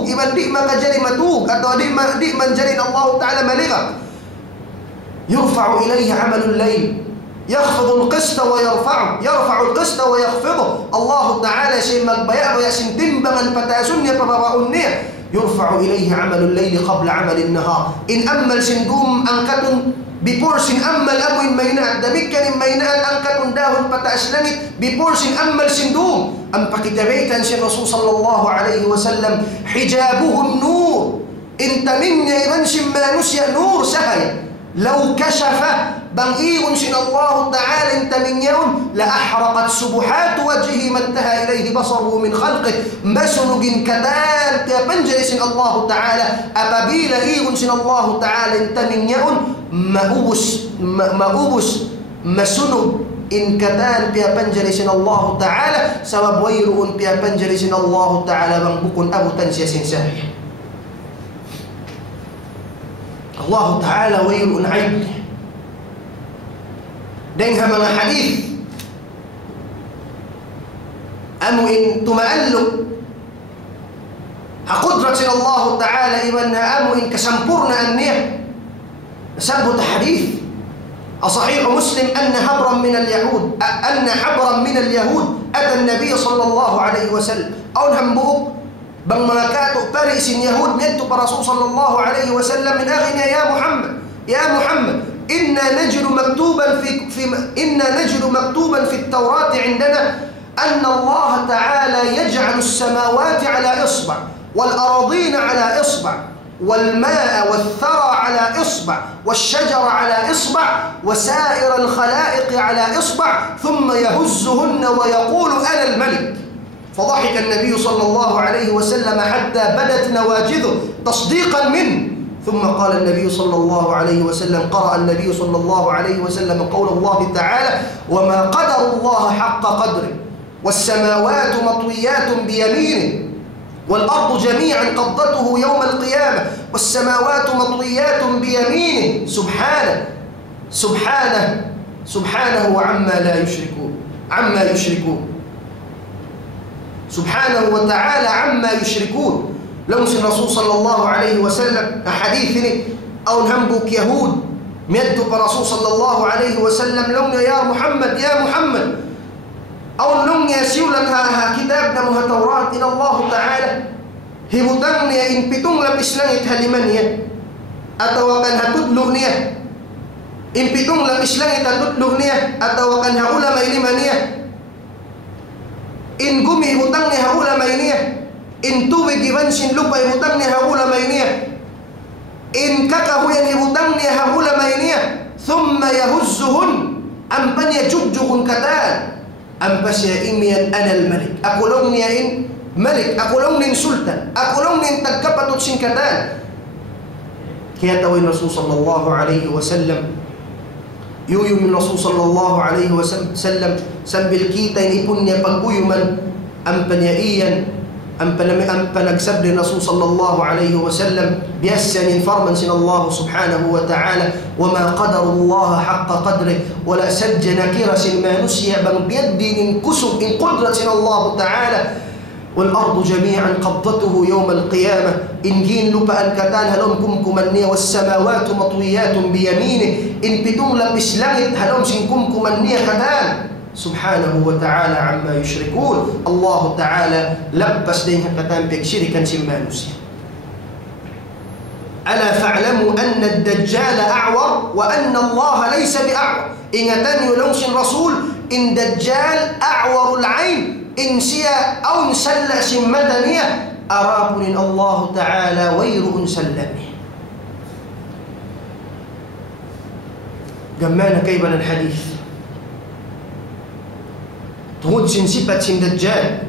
matug, iban di makajari matug, atau di manjarin Allah Ta'ala maliga. Yurfa'u ilayhi amalul layl, yakhfidul qista wa yarfa'ul qista wa yakhfiduh. Allah Ta'ala siya magbaya-baya sintimbangan patasun niya, pababaon niya. Yurfa'u ilayhi amalul layl qabla amalin nahar. In ammal sindum angkatun before sin ammal amuin maynaat, damikkanin maynaat angkatun dahon pataas langit before sin ammal sindum. Ang pakitabaytan si Rasul sallallahu alaihi wasallam, hijabuhun nur, intamin niya iban sin manusya nur sahay. Law kashafa bang iyon sin Allah Ta'ala intamin niyaon, la ahraqat subuhatu wajhi man taha ilayhi basaruhu min khalqih. Masunugin katan kaya panjari sin Allah Ta'ala, apabila iyon sin Allah Ta'ala intamin niyaon, maubos masunog in katan pia panjari sin Allah Ta'ala, sabab wayruun pia panjari sin Allah Ta'ala bang bukun abutan siya sinsahi. Allah Ta'ala wayruun aib dengan mga hadith anu in tumaaluk hakudrat sin Allah Ta'ala iban anu in kasampurnaan niya. Sabut hadith صحيح مسلم أن حبرا من اليهود أتى النبي صلى الله عليه وسلم أو نهمبوك بang mga kato parisin Yahud nito para Rasul sallallahu alaihi wasallam min aghina ya Muhammad inna najdu maktuban fi at-Taurat عندنا أن الله تعالى يجعل السماوات على إصبع والأراضين على إصبع والماء والثرى على إصبع والشجر على إصبع وسائر الخلائق على إصبع ثم يهزهن ويقول أنا الملك. فضحك النبي صلى الله عليه وسلم حتى بدت نواجذه تصديقا منه. ثم قال النبي صلى الله عليه وسلم، قرأ النبي صلى الله عليه وسلم قول الله تعالى وما قدر الله حق قدره والسماوات مطويات بيمينه والأرض جميعا قبضته يوم القيامة والسماوات مطويات بيمينه سبحانه عما يشركون سبحانه وتعالى عما يشركون. لمس الرسول صلى الله عليه وسلم حديثني أو نهمبك يهود ميدوا برسول صلى الله عليه وسلم لون يا محمد أو لون يسيولا كتابنا مها توراة إلى الله تعالى هبتن يا إن بتون لم إسلام هلمانيا أتوكن هتدلغنيا إن بتون لم إسلام هتدلغنيا أتوكن هؤلاء ميلمانيا in gumi hutang ni haula mainia, in tubig ibansin lupa hutang ni haula mainia, in kakahuyan hutang ni haula mainia, thumma yahuzzuhun ampan yajujjuhun katan ampas ya imian anal malik, aku long niya in malik, aku long nin sultan, aku long nin tagkapatut singkatan. Kaya tawin Rasul sallallahu alaihi wasallam yuyum Rasul sallallahu alaihi wasallam sambil kita ini punya paguyuman ang panyaiyan ang panagsabli Rasul sallallahu alaihi wasallam biasa min farman sin Allah subhanahu wa ta'ala wa ma qadaru Allah haqqa qadri wa la sajja nakira sin ma nusya bang biyaddi in kusub in qudrat sin Allah ta'ala والأرض جميعا قبضته يوم القيامة إن جين لبا كتان هلوم كمكمنية والسماوات مطويات بيمينه إن بدون لبس لغت هلوم كمكمنية كتان سبحانه وتعالى عما يشركون. الله تعالى لبس دينها كتان بك شركا سمانوسيا. ألا فاعلموا أن الدجال أعور وأن الله ليس بأعور. إن تاني لوش الرسول إن دجال أعور العين إن سيا أو نسلأ سمتنية أراكن الله تعالى ويره سلمي. جمعنا كيبنا الحديث تهود سنسبة سن دجال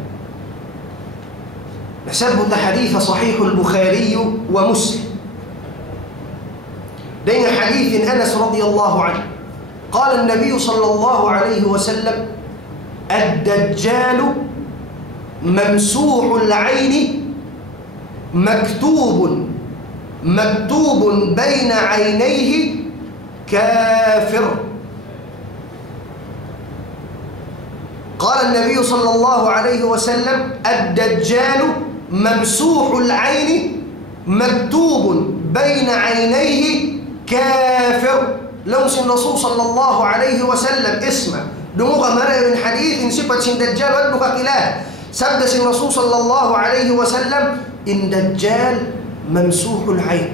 نسبت حديث صحيح البخاري ومسلم بين حديث أنس رضي الله عنه قال النبي صلى الله عليه وسلم الدجال ممسوح العين مكتوب بين عينيه كافر. قال النبي صلى الله عليه وسلم الدجال ممسوح العين مكتوب بين عينيه كافر. لو سن الرسول صلى الله عليه وسلم اسمع دموغ مرأي من حديث إن سبت سن دجال ودنك كلاه سبت سن الرسول صلى الله عليه وسلم إن دجال ممسوح العين،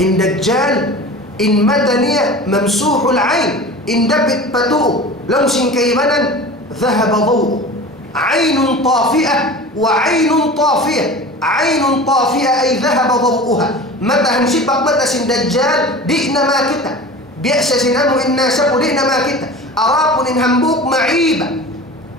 إن دجال إن مدنية ممسوح العين، إن دبت بدو لو سن كيبنا ذهب ضوء. عين طافئة وعين طافية، عين طافئة أي ذهب ضوءها. متى هنشبك متى سن دجال دئنا ما كتا بيأس سنامو إنا سبو دئنا ما كتا أراكن إن همبوك معيبة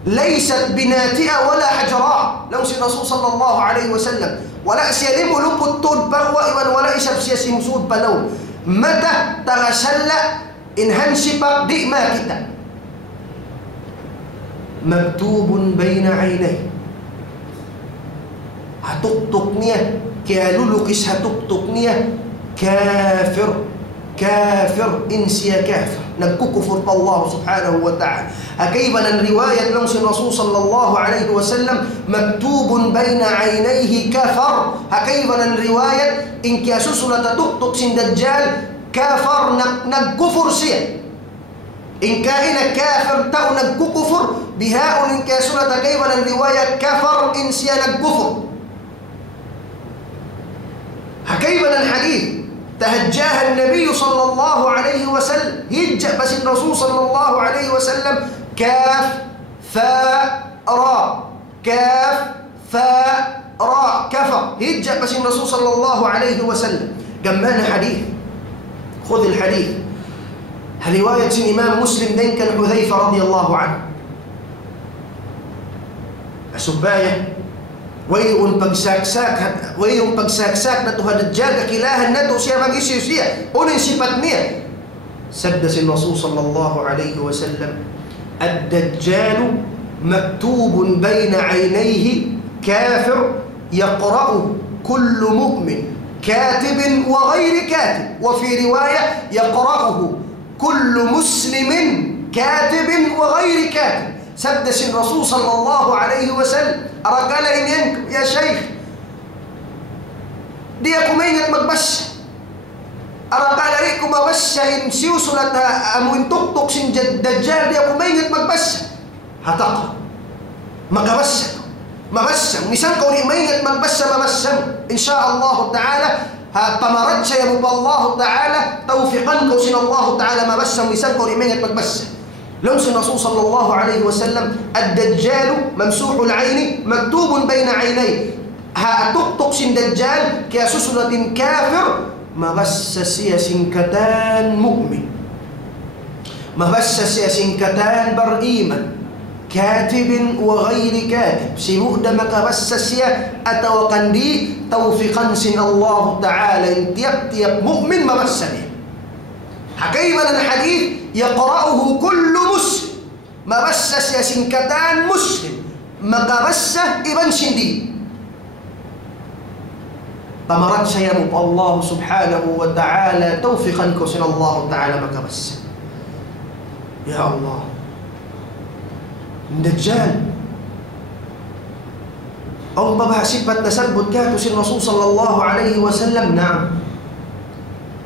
ليست بناتئة ولا حجراء. لو سن الرسول صلى الله عليه وسلم ولا سيلم لب التود بغوة ولا إسب سياسي مسود بلو. متى تغسل إن هنشبك دئ ما كتا مكتوب بين عينيه. هتقطقنيه كالولوكس هتقطقنيه كافر، كافر إنسيا كافر نكو كفر الله سبحانه وتعالى. أكيبا الرواية لمس الرسول صلى الله عليه وسلم مكتوب بين عينيه كافر. أكيبا الرواية إن كاسوسنا تقطق سن دجال كافر نكفر سيا إن كائن كافر تأو نكو كفر بهاء إن كاسونا تكيبا الرواية كفر إنسيا نكفر. كيف الحديث تهجاها النبي صلى الله عليه وسلم يجأ بس الرسول صلى الله عليه وسلم كاف فاء راء، كاف فاء راء كفر يجأ بس الرسول صلى الله عليه وسلم. جمعنا حديث، خذ الحديث رواية الإمام مسلم دين كان حذيفة رضي الله عنه السباية ويون pagsaksak na tuhadjal kakilahan na to siya mag-isyu-siya unin sifat niya. Sabda si Rasul sallallahu alayhi wa sallam ad-dajjal maktubun bayna aynayhi kafir yaqra'u kullu mu'min katibin wa ghayri katib wa fi riwaya yaqra'uhu kullu muslimin katibin wa ghayri katib. سدس الرسول صلى الله عليه وسلم أرقال إنك يا شيخ ديكم إنك مقبش أرقال ريكم مبش إن سيوسلة أموين تقطق سن دجال ديكم إنك مقبش هتقرأ مقبش مبش نسان قولي إنك مقبش مبش إن شاء الله تعالى تمرج يمب الله تعالى توفيقا سن الله تعالى مبش نسان قولي إنك مقبش. لوس الرسول صلى الله عليه وسلم الدجال ممسوح العين مكتوب بين عينيه. هتقطق سن دجال كسسلة كافر ما بس سياسنكتان مؤمن، ما بس سياسنكتان برئيما كاتب وغير كاتب سيبوء دمك بس سيا أتوقندي توفيقا سن الله تعالى تيب مؤمن ما بس سيا. حكيما الحديث يقرأه كل مسلم ما بس سياسنكتان مسلم ما بس ابن شندي. تمرت سيمب الله سبحانه وتعالى توفيقا كسن الله تعالى ما بس. يا الله الدجال أو بابا سبت تثبت كاتس الرسول صلى الله عليه وسلم. نعم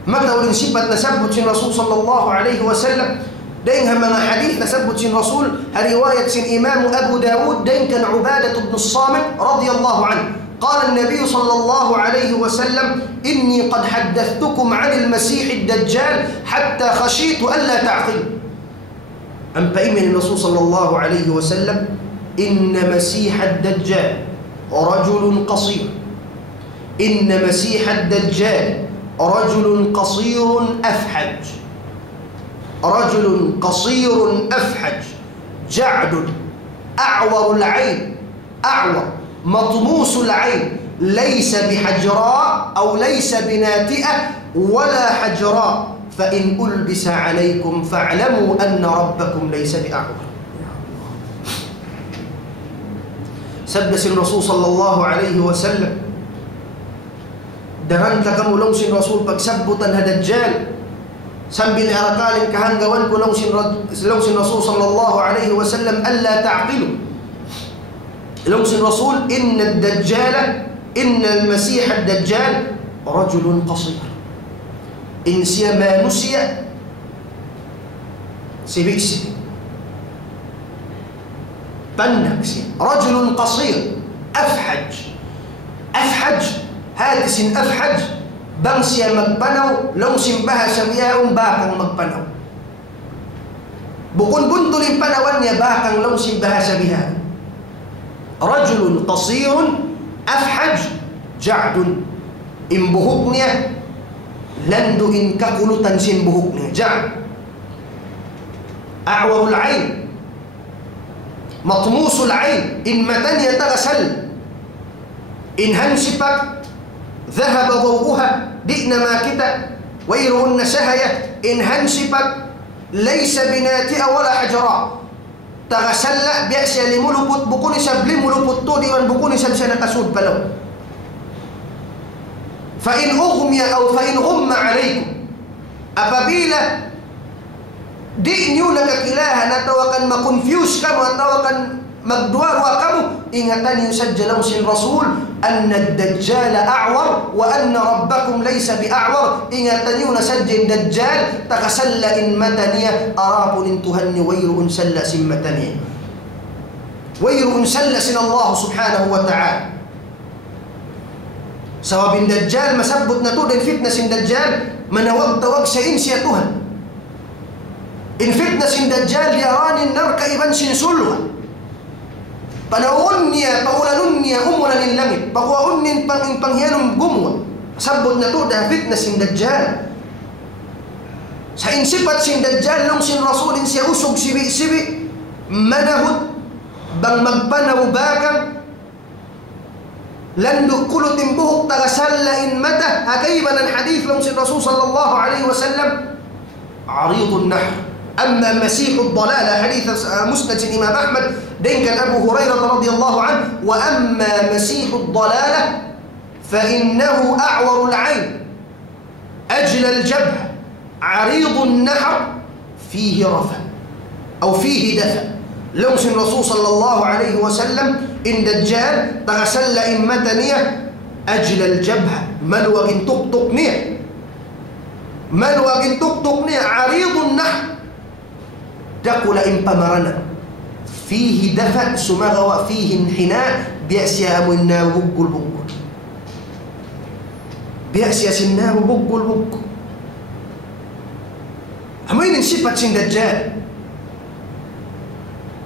متى ولن سبت تثبت الرسول صلى الله عليه وسلم دينها من حديث تثبت الرسول رواية إمام أبو داود دين كان عبادة بن الصامت رضي الله عنه قال النبي صلى الله عليه وسلم إني قد حدثتكم عن المسيح الدجال حتى خشيت ألا تعقلوا. أم فإمن الرسول صلى الله عليه وسلم إن مسيح الدجال رجل قصير، إن مسيح الدجال رجل قصير أفحج، رجل قصير أفحج جعد أعور العين، أعور مطموس العين ليس بحجراء أو ليس بناتئة ولا حجراء فإن ألبس عليكم فاعلموا أن ربكم ليس بأعور. سدس الرسول صلى الله عليه وسلم درنت كم لوس الرسول بكسبتا هدجال سنبل أرقال كهنجوان لوس الرسول صلى الله عليه وسلم ألا تعقلوا لهم سن الرسول إن الدجال إن المسيح الدجال رجل قصير إن سيا ما نسي سبيكسي بنكسي رجل قصير أفحج هادس أفحج بنسيا مقبنو لو سنبها سمياء باقا مقبنو بكون بنتو لبنوان باقا لو سنبها سمياء رجل قصير أفحج جعد إن بهقنيا لندو إن كقلو تنسين بهقنيا جعد أعور العين مطموس العين إن متن يتغسل إن هنسبك ذهب ضوءها بئنما كتا ويرهن سهية إن هنسبك ليس بناتئة ولا حجراء تغسل بأس لملوكت بكون سب لملوكت تودي من بكون سب سنكسود بلو فإن أغمي أو فإن غم عليكم apabila di'nyo nagkakilahan atau akan makonfuse kamu atau akan magduwarwa kamu, ingatan niyo sadya lang sin Rasul anna ad-dajjal a'war wa anna rabbakum laysa bi'a'war. Ingatan niyo na sadya dajjal takasalla in mataniya arapun Tuhan ni wayruun salla sin mataniya wayruun salla sin Allah subhanahu wa ta'ala. Sawabin dajjal masabot na to din fitness in dajjal manawag-tawag sa insiya Tuhan. In fitness in dajjal yaranin narka iban sin sulwa panahon niya, paulanun niya, umulan ng langit, pakuwaon nin panghiyanong gumwa. Sabot na to, dahil fitness sin dajjal. Sa insipat sin dajjal, nung sin Rasulin siya usog sibi-sibi, manahot, bang magpanaw bakang, lando kulutin buhok, tagasalain mata, hakaiban ang hadith nung sin Rasul sallallahu alaihi wasallam, aridun nahr. أما مسيح الضلالة حديث مسند الإمام أحمد دين كان أبو هريرة رضي الله عنه وأما مسيح الضلالة فإنه أعور العين أجل الجبهة عريض النحر فيه رفع أو فيه دفع. لوس الرسول صلى الله عليه وسلم إن دجال تغسل إمتنية أجل الجبهة ملوغ تقطقنية عريض النحر دقل إن بمرنا فيه دفع سمغ وفيه انحناء بيأسيا منا بقل بيأسيا سنا بقل همين نسيبت سن دجال.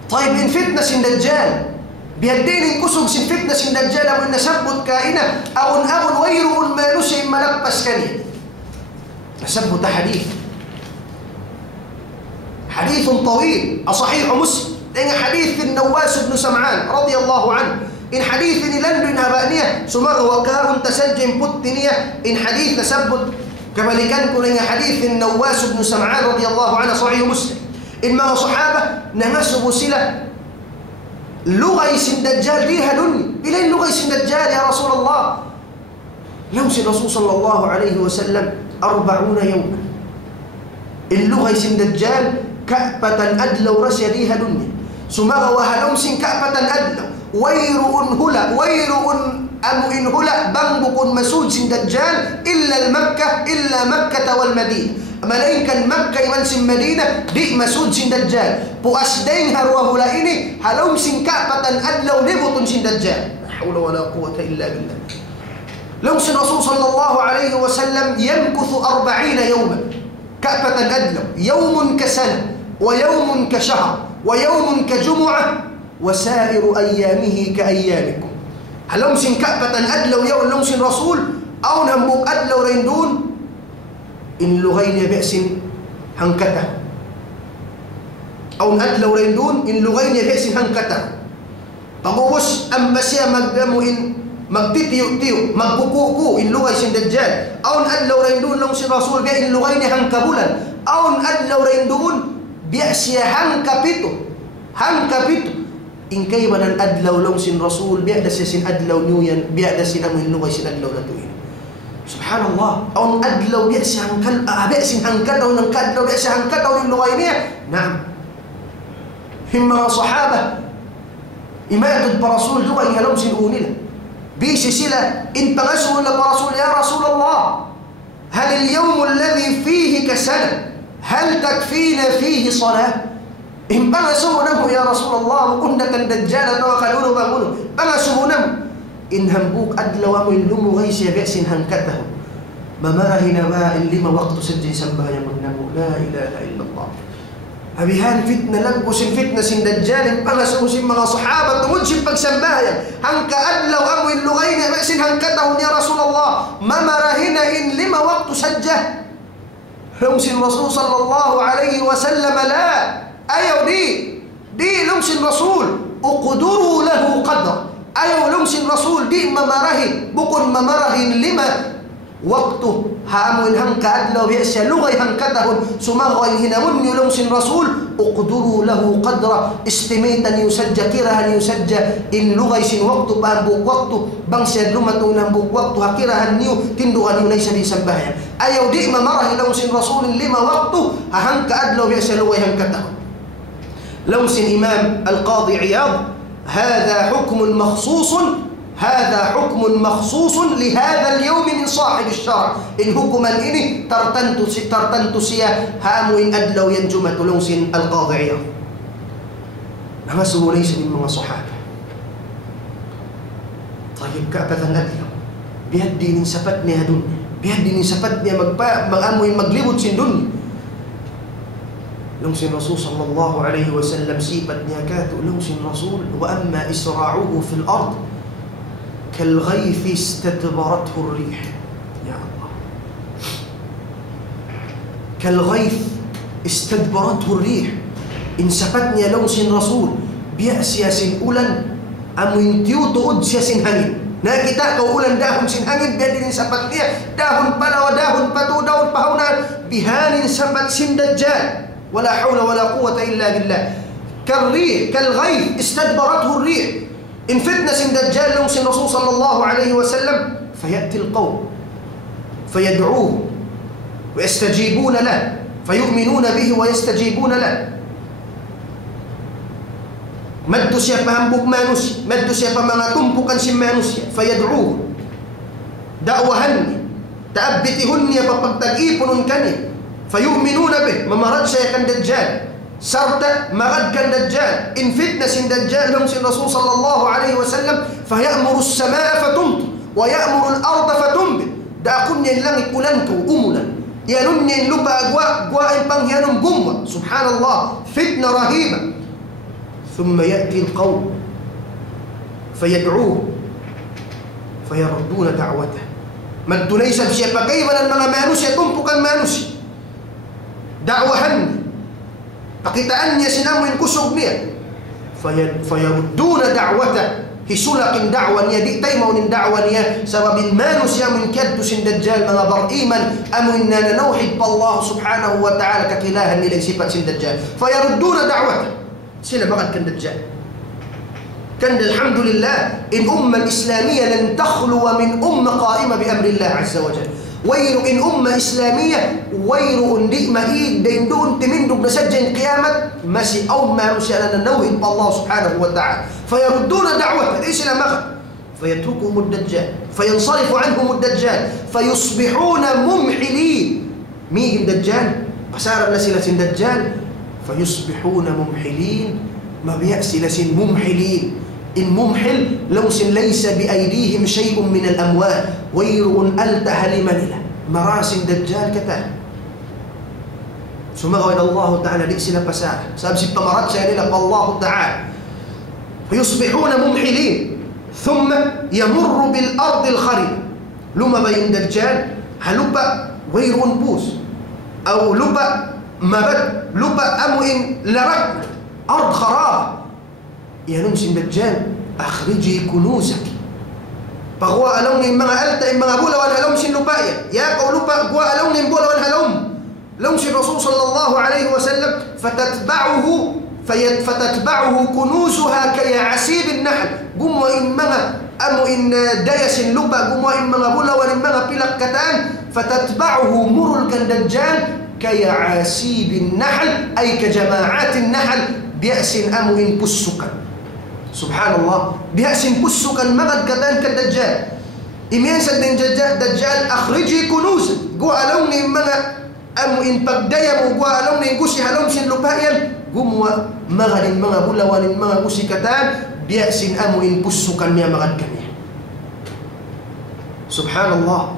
طيب إن فتنة سن دجال بيدين انكسب سن فتنة سن دجال أو إن سبت كائنة أو أن وير ما نسي ملبس كني سبت حديث طويل أصحيح مسلم إن حديث النواس بن سمعان رضي الله عنه إن حديث لندن هبانية سمغ وكار تسجم بطنية إن حديث تثبت كما لكنكم إن حديث النواس بن سمعان رضي الله عنه صحيح مسلم إن ما صحابة نمسوا بسلة لغة اسم دجال بيها دنيا إلين لغة اسم دجال يا رسول الله يوصي الرسول صلى الله عليه وسلم 40 يوما اللغة اسم دجال كأبة أدلو رسيديها دنيا سمغ وهلومس كأبة أدلو وير إنهلا بنبك مسود سن دجال إلا مكة والمدينة ملايكا مكة يمنس المدينة دي مسود سن دجال بأسدين هروهلائني هلومس كأبة أدلو لبط سن دجال لا حول ولا قوة إلا بالله. لوس الرسول صلى الله عليه وسلم يمكث 40 يوما كأبة أدلو يوم كسنة ويوم كشهر ويوم كجمعة وسائر أيامه كأيامكم. هلومسن كأبة أدلو يوم لومسن رسول أو نمبوك أدلو ريندون إن لغين بأس هنكته أو أدلو ريندون إن لغين بأس هنكته تقوش أمبسيا مقدمو إن مقتتيو مقبوكوكو إن لغة سن دجال أو أدلو ريندون لومسن رسول إن لغين هنكبولا أو أدلو ريندون بيأسيا هنكبتو إن كيبنا أدلو لومسن رسول بيأدس سن أدلو نيويا بيأدس أمو اللغة سن أدلو لتوين سبحان الله. أو أدلو بيأسي هنكدو ننكدو بيأسي هنكدو للغة نعم. هم صحابة imatod pa Rasul duwa ihalom sinuun nila. Bisi sila in pangasun na pa Rasul, ya Rasulullah, hal al-yawm alladhi fihi kasana hal takfina fihi salah? In pangasun mo ya Rasulullah, kundakan dajjal atau kaluno banguno. Pangasun mo in hambuk adlaw mo in lumugay siya besin hangkatahu. Mamahina ba in 5 waktu saja sambahan magnamu la ilaha illallah. Habihan fitna lagbusin fitna sin dajjal pangasun mga sahabat tungod sin pagsambahan hangka adlaw amo in lugay na besin hangkatahu ya Rasulullah. Mamarahina in 5 waktu saja. Lumsin Rasul sallallahu alaihi wasallam la ayaw di lumsin Rasul uqduru lahu qadra. Ayaw lumsin Rasul di mamarahin bukon mamarahin 5 waktu hamuin hangka adlaw biasya lugay hangkatahun sumagay hinamun yulong sin Rasul uqduru lahu qadra istimatan yusajja kirahan yusajja in lugay sin waktu pambuk waktu bangsa lumatong ng buk waktu hakirahan niyo tindukan yun ay sabi sambahan ayaw di mamarah ilong sin Rasul 5 waktu hangka adlaw biasya lugay hangkatahun. Long sin Imam Al-Qadi Iyad هذا حكم مخصوص لهذا اليوم من صاحب الشرع إن حكما إني ترتنت سيا هامو إن أدلو ينجمة لونس القاضي عياض نمسه ليس من صحابة. طيب كأبث أدلو بيهدي نسفتني هدون بيهدي نسفتني مغامو إن مغلبت سندون لونس الرسول صلى الله عليه وسلم سيبت نياكات لونس الرسول وأما إسراعه في الأرض كالغيث استدبرته الريح. يا الله كالغيث استدبرته الريح إن سفتني لونس الرسول بيأسيا سنقولا أم ينتيو تؤدسيا سنهنين ناكتا كولا داهن سنهنين بيدين سفتني داهن بلا وداهن بتو داهن بهونا بهان سفت سندجال ولا حول ولا قوة إلا بالله. كالريح كالغيث استدبرته الريح إن فتنة دجال لمس الرسول صلى الله عليه وسلم فيأتي القوم فيدعوه ويستجيبون له فيؤمنون به ويستجيبون له. مدوا siapa hambuk manusia مدوا siapa mga tumpukan si manusia فيدعوه دعوهن تأبتهن papagtag-ipunon kani فيؤمنون به ممرد سيكن دجال سرت مرد كان دجال إن فتنة دجال لهم الرسول صلى الله عليه وسلم فيأمر السماء فتمطر ويأمر الأرض فتنبت دا أكون ينلغي كلانكو أمنا ينن ينلبى أقواء بانهيانهم قمة سبحان الله فتنة رهيبة. ثم يأتي القوم فيدعوه فيردون دعوته مدوا ليس بشيء كيف لما مانوسي تنبقا مانوسي دعوهن pakitaan sinamu in kusog niya fayarudduna da'wata hisulakin da'wa niya di tayo maunin da'wa niya sababin manus siya min kadto sin dajjal mga bariman amuin na nanawhid pa Allah subhanahu wa ta'ala kakilahan nila sifat sin dajjal fayarudduna da'wata sila bakit kan dajjal kan alhamdulillah in umma al-islamiyya lan takhluwa min umma qa'ima bi amri Allah azza wa jalla ويرو إن أمة إسلامية ويرو إن دي مئيد دين دون تمندق نسجن قيامة مسي أو ما رسالنا نوهد الله سبحانه وتعالى فيردون دعوة ليس لمغة فيتركهم الدجال فينصرف عنهم الدجال فيصبحون ممحلين مين الدجال بسارة نسلة الدجال فيصبحون ممحلين ما بيأسي لسن ممحلين إن ممحل لوس ليس بأيديهم شيء من الأموال ويرون ألتها لمن له مراسم دجال كتاب ثم قال الله تعالى لئس لفساء سأبسي بمرات سألنا الله تعالى فيصبحون ممحلين ثم يمر بالأرض الخربة لما بين دجال هلبا ويرون بوس أو لبا مبد لبا أموئن لرك أرض خراب يا نمسي دجال أخرجي كنوزك فهو ألون ما ألت إما أقول وأنا لوم سن لبايا يا قول لبا هو ألون بقول وأنا لوم سن الرسول صلى الله عليه وسلم فتتبعه كنوزها كيعسيب النحل قم وإما أم إن ديس لبا قم وإما أقول وإما بلك كتان فتتبعه مر الدجال كيعاسيب النحل أي كجماعات النحل بيأس أم إن بسكا Subhanallah, biha simpusukan magad katan ka Dajjal. Imiyansad ng Dajjal, akhriji kunuz. Gua along ni mga amuin pagdaya mo, gua along ni gusi halong sin lupayan. Gumwa magadin mga bulawanin mga gusi katan, biha sin amuin pusukan niya magad kanya. Subhanallah.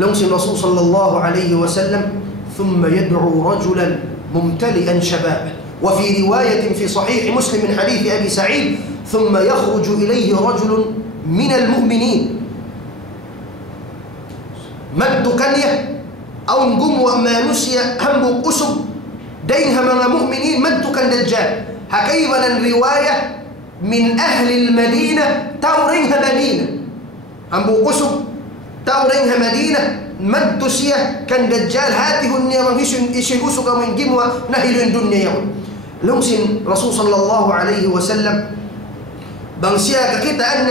Long sin Rasul sallallahu alaihi wasallam, thumma yad'u rajulan mumtali'an shababan. وفي رواية في صحيح مسلم من حديث أبي سعيد ثم يخرج إليه رجل من المؤمنين مد كنية أو نقوم وما نسي هم أسب دينها من المؤمنين مد كان دجال هكيبا الرواية من أهل المدينة تورينها مدينة هم أسب تورينها مدينة مد سيا كان دجال هاته النيران إيش أسك من جموة نهل الدنيا يوم لمسن رسول صلى الله عليه وسلم بانسيا كيتا أن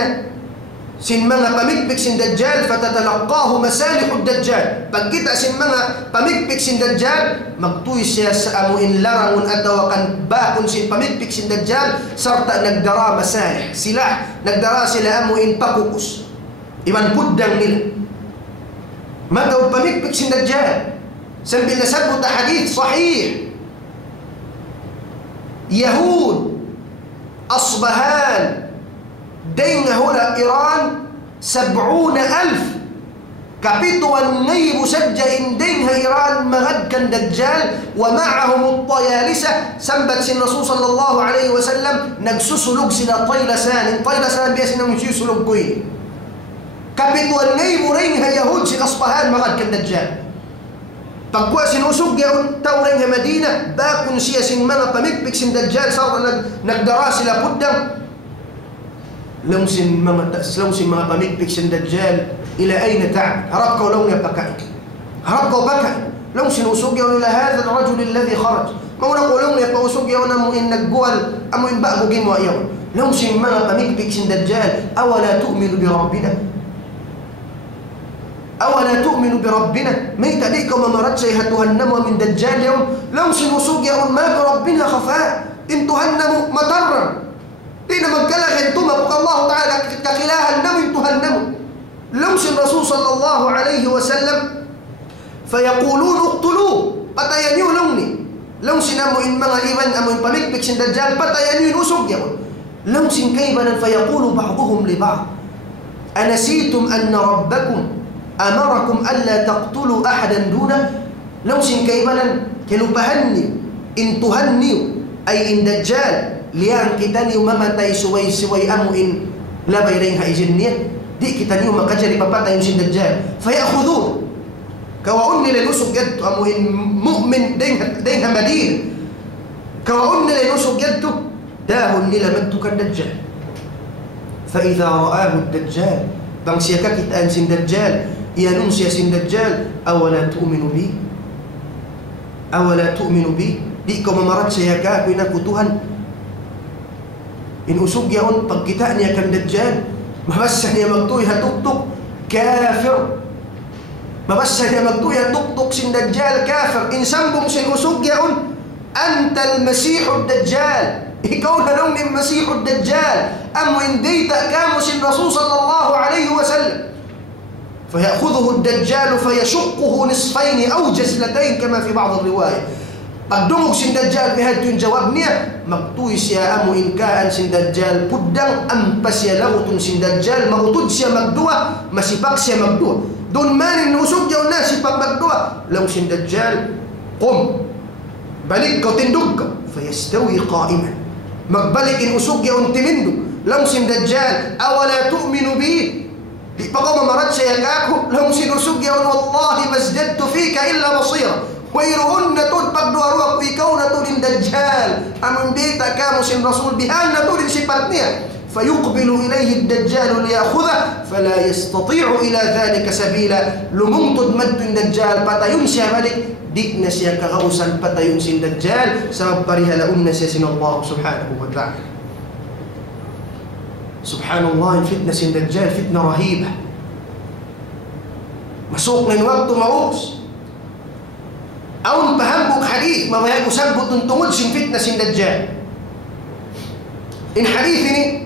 سن منا بمكبك سن دجال فتتلقاه مسالح الدجال بكيتا سن منا بمكبك سن دجال مقطوي سياس أمو إن لرم أدوكا باكن سن بمكبك سن دجال صرت نقدرا مسالح سلاح نقدرا سلا أمو إن تقوكس إبان بدن ملا متى بمكبك سن دجال سنبيل سبت حديث صحيح يهود أصبهان دين هنا إيران 70,000 كابيتو النيب سجى إن دينها إيران مغد كان دجال ومعهم الطيالسة سنبت سن الرسول صلى الله عليه وسلم نجسس لقسنا طيلسان بيسنا مشيس لقوين كابيتو النيب رينها يهود سن أصبهان مغد كان دجال Pagkuha sinusog yaon tawring nga Madina, bakun siya sin mga pamikpik sin Dajjal sa nagdara sila puddang. Long sin mga pamikpik sin Dajjal, ila ayna ta'ad? Harap ka long nga pakain. Harap ka pakain. Long sinusog yaon ila hadha al-rajul alladhi kharaj. Mauna ko long nga pausog yaon amuin naggual, amuin baagugin mo yaon. Long sin mga pamikpik sin Dajjal, awala tu'minu bi Rabbina. أولا تؤمن بربنا ما يتديكم مرات سيهتهنموا من دجال يوم لو سنسوق يوم ما بربنا خفاء إن تهنموا مطرا لين من كلا غنتم الله تعالى كخلاها النم تهنموا لو سن رسول صلى الله عليه وسلم فيقولون اقتلوه فتينيو لوني لو سنموا إن مغا إيمان أمو إن بمك بك سن دجال فتينيو نسوق يوم لو سن كيبنا فيقول بعضهم لبعض أنسيتم أن ربكم أمركم ألا تقتلوا أحدا دونه لو سن كيبلا كلو بهني إن تهنيوا أي إن دجال ليان كتاني ومما تاي سوي أمو إن لا بيرينها إجنية دي كتاني وما قجري باباتا يمسين دجال فيأخذون كوأني لنسو جد أمو إن مؤمن دينها مدينة كوأني لنسو جد داهن لمدتك الدجال فإذا رآه الدجال بانسيكا كتان سن دجال يا ننسي سن دجال أولا تؤمن بي أولا تؤمن بي ديكم مرات سيكاك وينكتوهن إن أسوق يون بقتاني كان دجال ما بس هي مقطويها تقطق كافر ما بس هي مقطويها تقطق سن دجال كافر إن سنبم سن أسوق يون أنت المسيح الدجال يكون لون المسيح الدجال أم إن ديت كامس الرسول صلى الله عليه وسلم فيأخذه الدجال فيشقه نصفين أو جزلتين كما في بعض الرواية قدمك سن دجال بهذا جوابني مقطويس يا أم إن كان سن دجال بدن أم بس يا لغط سن دجال مقطود سيا مقدوة ما سيبك سيا مقدوة دون مان النسوج يا الناس سيبك مقدوة لو سن دجال قم بلك وتندق فيستوي قائما مقبلك إن أسوق يا أنت منه لو سن دجال أولا تؤمن بي بقوم مرات سيكاكو لو سن أسوق يا والله ما ازددت فيك إلا بصيرا ويرهن تدبق دوروك في كونة دجال أمن بيت كامس رسول بهان تود سبتنيا فيقبل إليه الدجال ليأخذه فلا يستطيع إلى ذلك سبيلا لمنطد مد الدجال بتا يمسي ملك ديك نسيك غوصا بتا يمسي الدجال سبب بريها لأن سيسن الله سبحانه وتعالى سبحان الله الفتنة سن الدجال فتنة رهيبة مسوق من وقت موس أو نفهمك حديث ما يكو سبب تنتمد سن فتنة سن الدجال إن حديثني